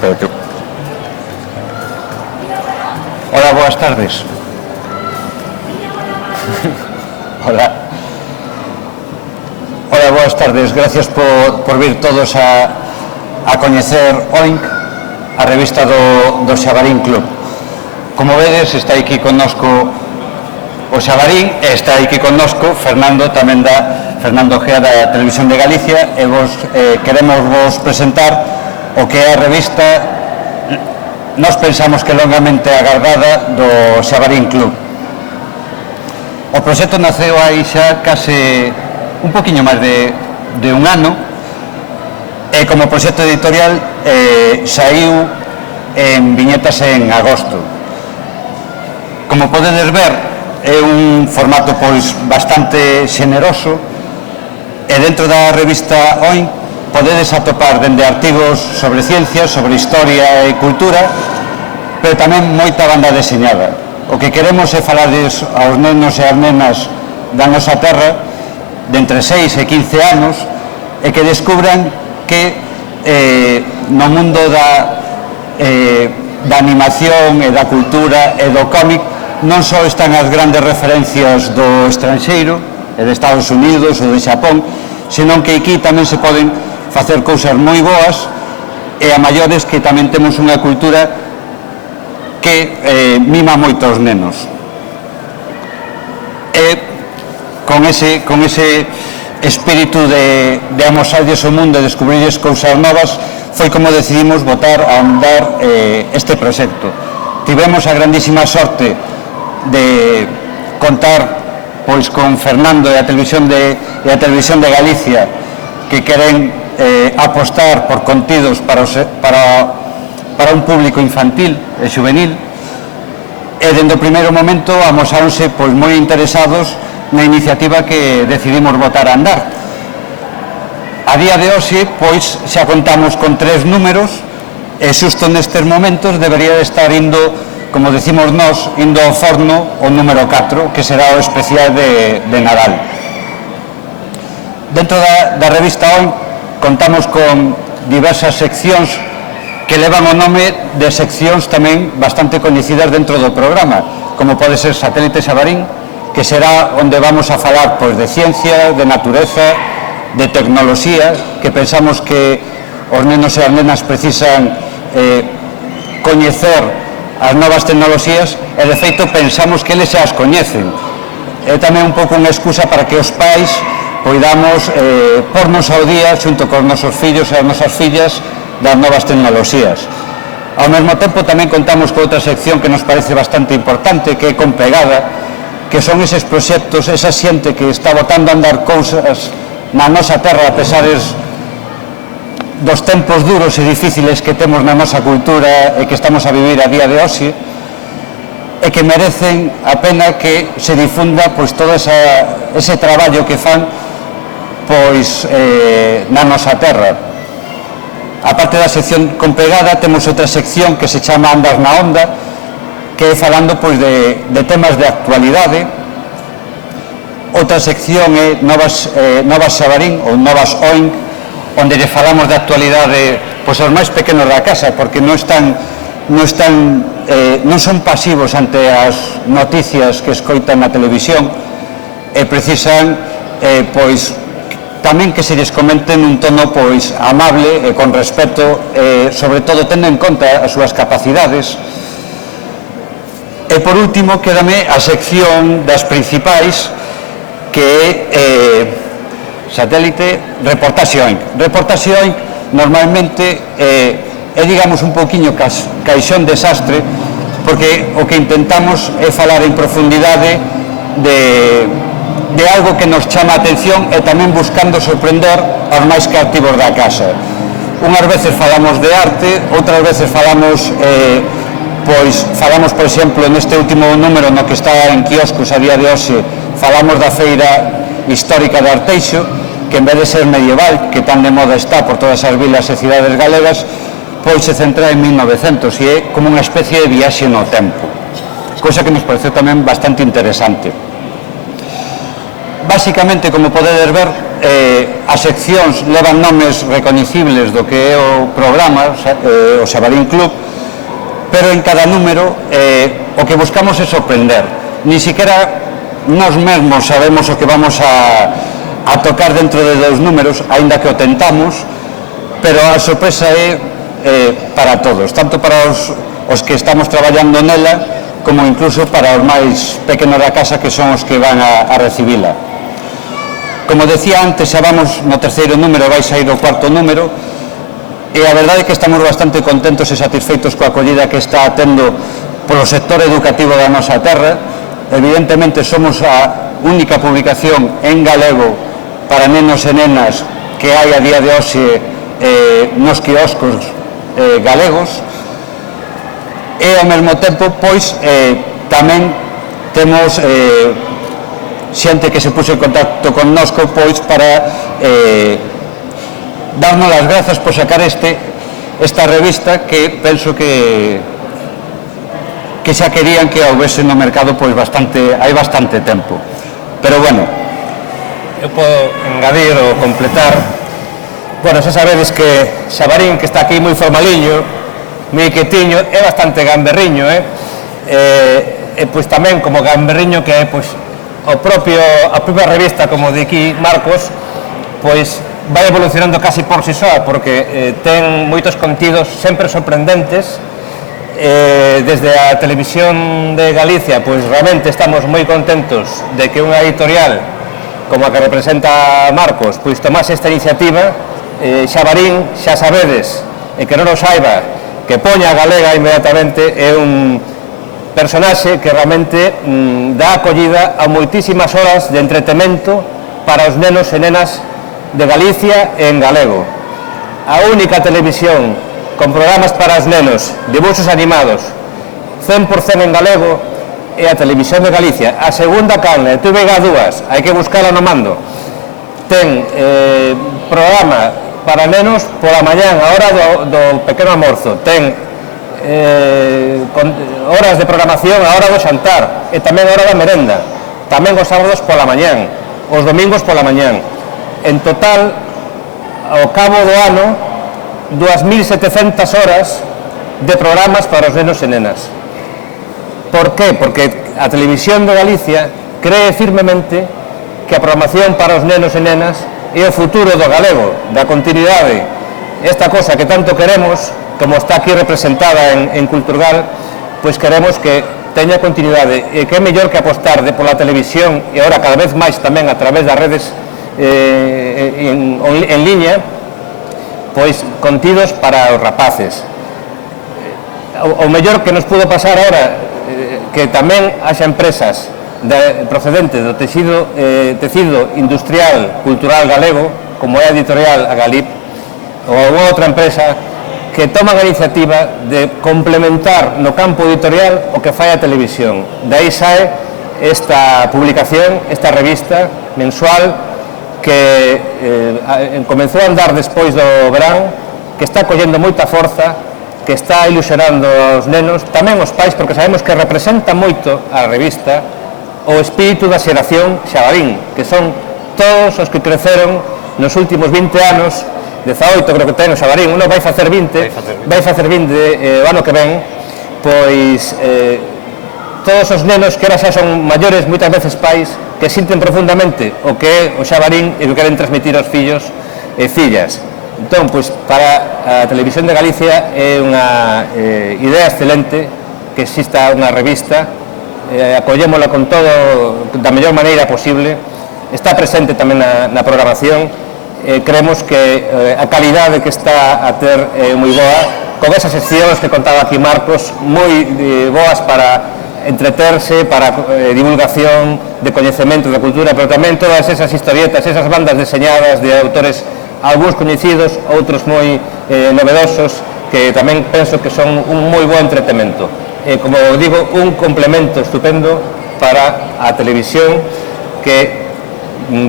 Espérate. Hola, boas tardes. Hola. Hola, boas tardes. Gracias por vir todos a coñecer OINC, a revista do Xabarín Club. Como vedes, está aquí connosco o Xabarín, e está aquí connosco Fernando, tamén Fernando Gea da Televisión de Galicia, e queremos vos presentar o que é a revista, nós pensamos que longamente agardada, do Xabarín Club. O proxecto naceu aí xa case un poquinho máis de un ano, e como proxecto editorial saiu en viñetas en agosto. Como podedes ver, é un formato pois bastante xeneroso, e dentro da revista OINC podedes atopar dende artigos sobre ciencias, sobre historia e cultura, pero tamén moita banda deseñada. O que queremos é falarles aos nenos e ás nenas da nosa terra de entre 6 e 15 anos e que descubran que no mundo da animación e da cultura e do cómic non só están as grandes referencias do estranxeiro e de Estados Unidos ou de Xapón, senón que aquí tamén se poden facer cousas moi boas e a maiores que tamén temos unha cultura que mima moito aos nenos. E con ese espírito de amosarlles o mundo e descubrirles cousas novas foi como decidimos botar a andar este proxecto. Tivemos a grandísima sorte de contar pois con Fernando e a Televisión de Galicia, que queren apostar por contidos para un público infantil e juvenil, e dende o primeiro momento amosáronse pois moi interesados na iniciativa que decidimos botar a andar. A día de hoxe pois xa contamos con 3 números e xusto nestes momentos debería de estar indo, como decimos nós, indo ao forno o número 4, que será o especial de Nadal. Dentro da revista OINC contamos con diversas seccións que levan o nome de seccións tamén bastante coñecidas dentro do programa, como pode ser Satélite Xabarín, que será onde vamos a falar pois de ciencia, de natureza, de tecnoloxía, que pensamos que os nenos e as nenas precisan coñecer as novas tecnoloxías, e de feito pensamos que eles xa as coñecen. É tamén un pouco unha excusa para que os pais poidamos pornos ao día xunto cos nosos fillos e as nosas fillas das novas tecnoloxías. Ao mesmo tempo tamén contamos con outra sección que nos parece bastante importante, que é con Pegada, que son eses proxectos, esa xente que está botando a andar cousas na nosa terra a pesares dos tempos duros e difíciles que temos na nosa cultura e que estamos a vivir a día de hoxe, e que merecen a pena que se difunda pois todo ese traballo que fan pois na nosa terra. A parte da sección con Pegada, temos outra sección que se chama Andas na Onda, que é falando pois de temas de actualidade. Outra sección é Novas Xabarín ou Novas OINC, onde lle falamos de actualidade pois aos máis pequenos da casa, porque non son pasivos ante as noticias que escoitan na televisión e precisan pois tamén que se lles comente nun tono pois amable e con respeto, sobre todo tendo en conta as súas capacidades. E por último quédame a sección das principais, que é Satélite, Reportaxe OINC. Reportaxe OINC normalmente é digamos un pouquiño caixón desastre, porque o que intentamos é falar en profundidade de algo que nos chama a atención e tamén buscando sorprender aos máis creativos da casa. Unhas veces falamos de arte, outras veces falamos por exemplo, neste último número no que está en quioscos a día de hoxe, falamos da feira histórica de Arteixo, que en vez de ser medieval, que tan de moda está por todas as vilas e cidades galegas, pois se centra en 1900 e é como unha especie de viaxe no tempo, cousa que nos pareceu tamén bastante interesante. Básicamente, como podedes ver, as seccións levan nomes recoñecibles do que é o programa, o Xabarín Club, pero en cada número o que buscamos é sorprender. Ni siquiera nós mesmos sabemos o que vamos a tocar dentro de dos números, aínda que o tentamos, pero a sorpresa é para todos, tanto para os que estamos traballando nela, como incluso para os máis pequenos da casa, que son os que van a recibila. Como decía antes, xa vamos no terceiro número, vai sair o cuarto número, e a verdade é que estamos bastante contentos e satisfeitos coa acollida que está tendo polo sector educativo da nosa terra. Evidentemente somos a única publicación en galego para nenos e nenas que hai a día de hoxe nos quioscos galegos, e ao mesmo tempo, pois, tamén temos xente que se puxo en contacto connosco, pois, para darnos as grazas por sacar esta revista que penso que xa querían que houvese no mercado, pois, hai bastante tempo. Pero, bueno, eu podo engadir ou completar. Bueno, xa sabedes que Xabarín, que está aquí moi formaliño, moi quietiño, é bastante gamberriño, e pois tamén como gamberriño que é pois a propia revista, como de aquí Marcos, pois vai evolucionando casi por si soa, porque ten moitos contidos sempre sorprendentes. Desde a Televisión de Galicia, pois realmente estamos moi contentos de que unha editorial como a que representa Marcos, pois tomase esta iniciativa. Xabarín, xa sabedes, e que non o saiba, que poña a galega inmediatamente, é un personaxe que realmente dá acollida a moitísimas horas de entretemento para os nenos e nenas de Galicia en galego. A única televisión con programas para os nenos, dibuxos animados, 100% en galego, é a Televisión de Galicia. A segunda canle, TV2, hai que buscala no mando, ten programa para nenos pola mañán, a hora do pequeno almorzo, ten horas de programación a hora do xantar, e tamén a hora da merenda, tamén os sábados pola mañán, os domingos pola mañán. En total, ao cabo do ano, 2.700 horas de programas para os nenos e nenas. Por qué? Porque a Televisión de Galicia cree firmemente que a programación para os nenos e nenas é o futuro do galego, da continuidade. Esta cosa que tanto queremos, como está aquí representada en Culturgal, pois queremos que teña continuidade, e que é mellor que apostar pola televisión, e agora cada vez máis tamén a través das redes en liña, pois contidos para os rapaces. O mellor que nos pudo pasar agora, que tamén haxa empresas procedente do tecido industrial cultural galego, como é a editorial a Galip, ou alguna outra empresa que toma a iniciativa de complementar no campo editorial o que fai a televisión. De aí sae esta publicación, esta revista mensual que comenzou a andar despois do verán, que está collendo moita forza, que está ilusionando aos nenos, tamén os pais, porque sabemos que representa moito a revista o espírito da xeración Xabarín, que son todos os que creceron nos últimos 20 anos, 18 creo que ten o Xabarín, uno vai facer 20 o ano que ven, pois todos os nenos que ahora xa son maiores, moitas veces pais, que sinten profundamente o que é o Xabarín e o que queren transmitir aos fillos e fillas. Entón, pois, para a Televisión de Galicia é unha idea excelente que exista unha revista, acollémola con todo da mellor maneira posible, está presente tamén na programación, creemos que a calidade que está a ter é moi boa, con esas seccións que contaba aquí Marcos, moi boas para entreterse, para divulgación de coñecemento da cultura, pero tamén todas esas historietas, esas bandas deseñadas de autores algúns coñecidos, outros moi novedosos, que tamén penso que son un moi bo entretemento. Como digo, un complemento estupendo para a televisión, que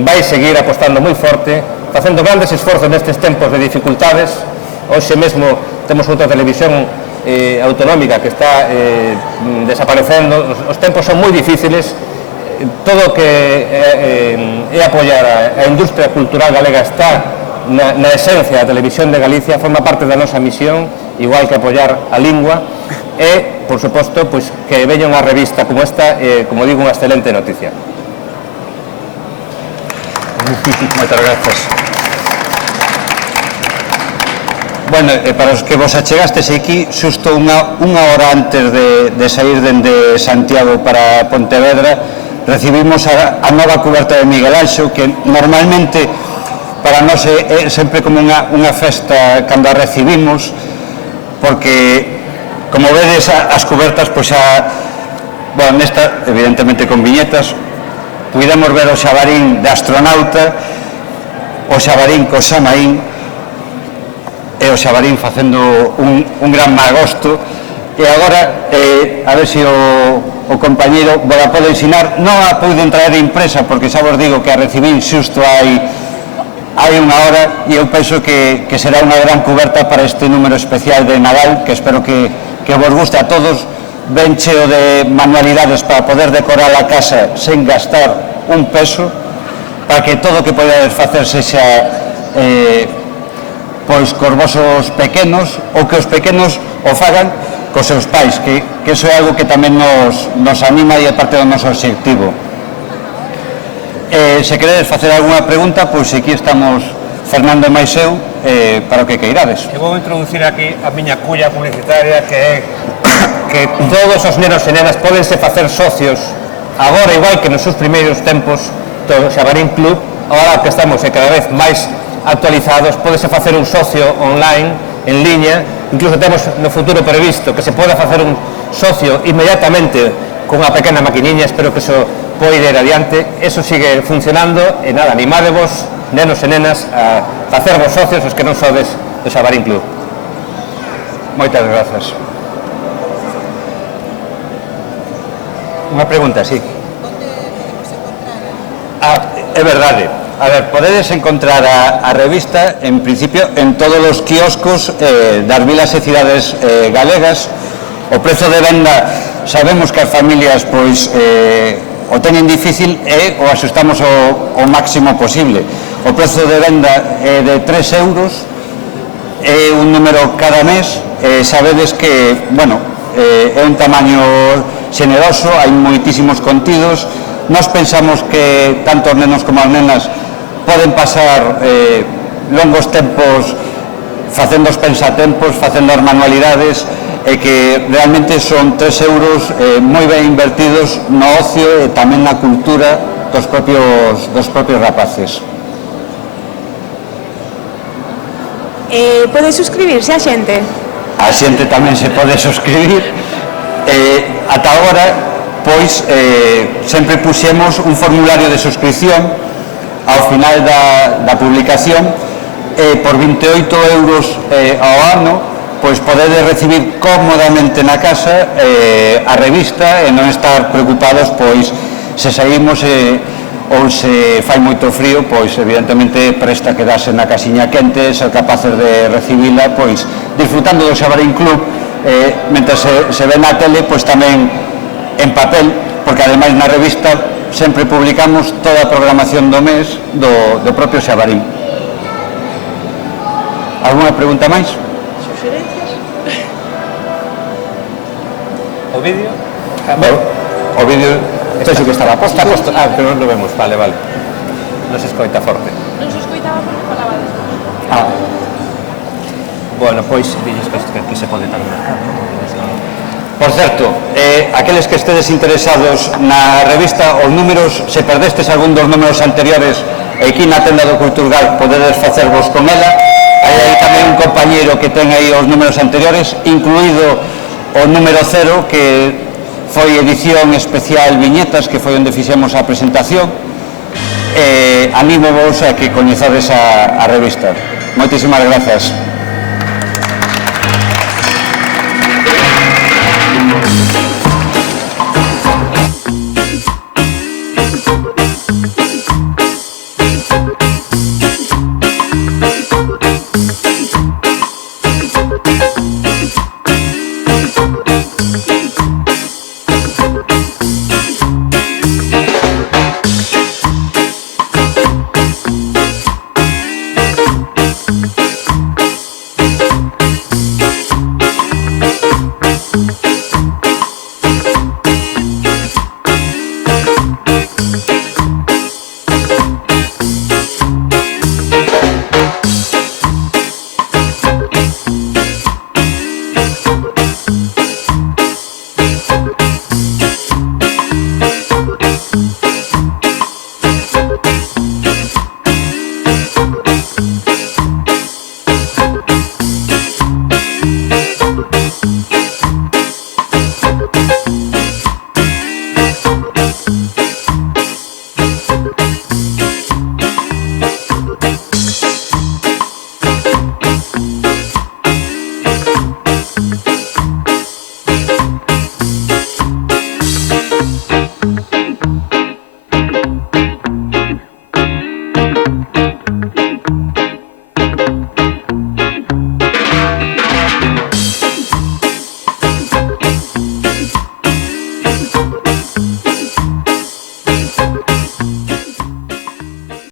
vai seguir apostando moi forte, facendo grandes esforzos nestes tempos de dificultades. Hoxe mesmo temos outra televisión autonómica que está desaparecendo, os tempos son moi difíciles, todo o que é apoiar a industria cultural galega está na esencia da televisión de Galicia, forma parte da nosa misión, igual que apoiar a lingua, e, por suposto, que veña unha revista como esta, como digo, unha excelente noticia. Moitas grazas. Bueno, para os que vos achegastes aquí, xusto unha hora antes de sair dende Santiago para Pontevedra, recibimos a nova cuberta de Miguel Anxo, que normalmente para nós é sempre como unha festa cando a recibimos, porque, como vedes, as cubertas, pois bueno, nesta, evidentemente con viñetas, puidemos ver o xabarín de astronauta, o xabarín co Samaín, e o xabarín facendo un gran magosto, e agora, a ver se o compañeiro vos a pode ensinar. Non a puiden traer impresa, porque xa vos digo que a recibín xusto hai unha hora, e eu penso que será unha gran cuberta para este número especial de Nadal, que espero que vos guste a todos, ben cheo de manualidades para poder decorar a casa sen gastar un peso, para que todo o que podades facer sexa pois cos vosos pequenos, ou que os pequenos o fagan cos seus pais, que iso é algo que tamén nos anima e é parte do noso obxectivo. Se queredes facer algunha pregunta, pois aquí estamos Fernando e máis eu, para o que queirades. Eu vou introducir aquí a miña culla publicitaria, que é que todos os nenos e nenas podense facer socios agora, igual que nos seus primeiros tempos do Xabarín Club. Agora que estamos cada vez máis actualizados, podese facer un socio online, en liña. Incluso temos no futuro previsto que se poda facer un socio inmediatamente con unha pequena maquiniña. Espero que iso poida ir adiante. Eso sigue funcionando e nada, animádevos, nenos e nenas, a facervos socios os que non sodes do Xabarín Club. Moitas grazas. Unha pregunta, sí. É verdade. A ver, podedes encontrar a revista, en principio, en todos os quioscos das vilas e cidades galegas. O prezo de venda, sabemos que as familias pois o teñen difícil e o asustamos o máximo posible. O prezo de venda é de 3 euros, é un número cada mes. Sabedes que, bueno, é un tamaño xeneroso, hai moitísimos contidos. Nós pensamos que tanto os nenos como as nenas poden pasar longos tempos facendo os pensatempos, facendo as manualidades, e que realmente son 3 euros moi ben invertidos no ocio e tamén na cultura dos propios rapaces. Pode suscribirse a xente? A xente tamén se pode suscribir. Ata agora, pois, sempre puxemos un formulario de suscripción ao final da publicación, por 28 euros ao ano, pois podedes recibir cómodamente na casa a revista e non estar preocupados, pois, se saímos ou se fai moito frío, pois, evidentemente, presta quedarse na casiña quente, ser capaces de recibila, pois, disfrutando do Xabarín Club, mentre se ve na tele, pois, tamén en papel, porque, ademais, na revista sempre publicamos toda a programación do mes do propio Xabarín. Alguna pregunta máis? O vídeo? O vídeo... Isto que estaba posto. Pero non lo vemos, vale. Non se escoita forte. Non se escoitaba porque falabades. Bueno, pois, dilles que aquí se pode tamén. Por certo, aqueles que estedes interesados na revista, os números, se perdestes algún dos números anteriores, aquí na tenda do Culturgal podedes facervos con ela. Hai tamén un compañeiro que ten aí os números anteriores, incluído o número 0, que foi edición especial Viñetas, que foi onde fixemos a presentación. Anímovos a que coñezades a revista. Moitísimas grazas.